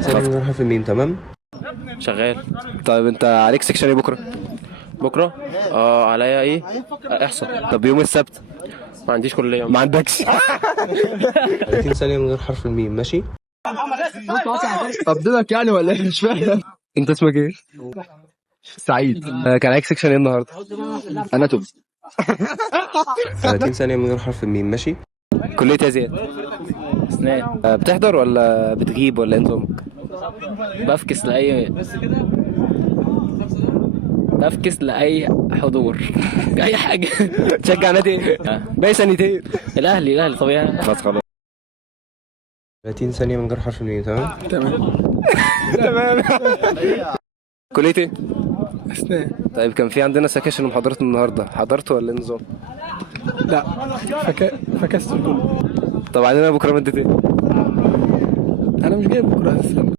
ثانية من غير حرف الميم. تمام. شغال. طيب انت عليك سكشن ايه بكره؟ بكره عليا ايه؟ احصل. طب يوم السبت؟ ما عنديش كليه. ما عندكش. 30 ثانية من غير حرف الميم. ماشي. قبضلك يعني ولا ايه؟ مش فاهم. انت اسمك ايه؟ سعيد. كان عليك سكشن ايه النهارده؟ انا توب. 30 ثانية من غير حرف الميم. ماشي. كليه يا زياد؟ اسنان. بتحضر ولا بتغيب ولا ايه نظامك؟ بفكس لاي حضور. اي حاجه. تشجع نادي ايه؟ باقي ثانيتين. الاهلي طبيعي. خلاص خلاص. 30 ثانية من غير حرف الميم. تمام. تمام. كليه ايه؟ اسنان. طيب كان في عندنا سكاشن ومحاضرات النهارده، حضرت ولا ايه النظام؟ لا. فكست كله. طب عندنا بكره ماده ايه؟ انا مش جايب بكره اساسا.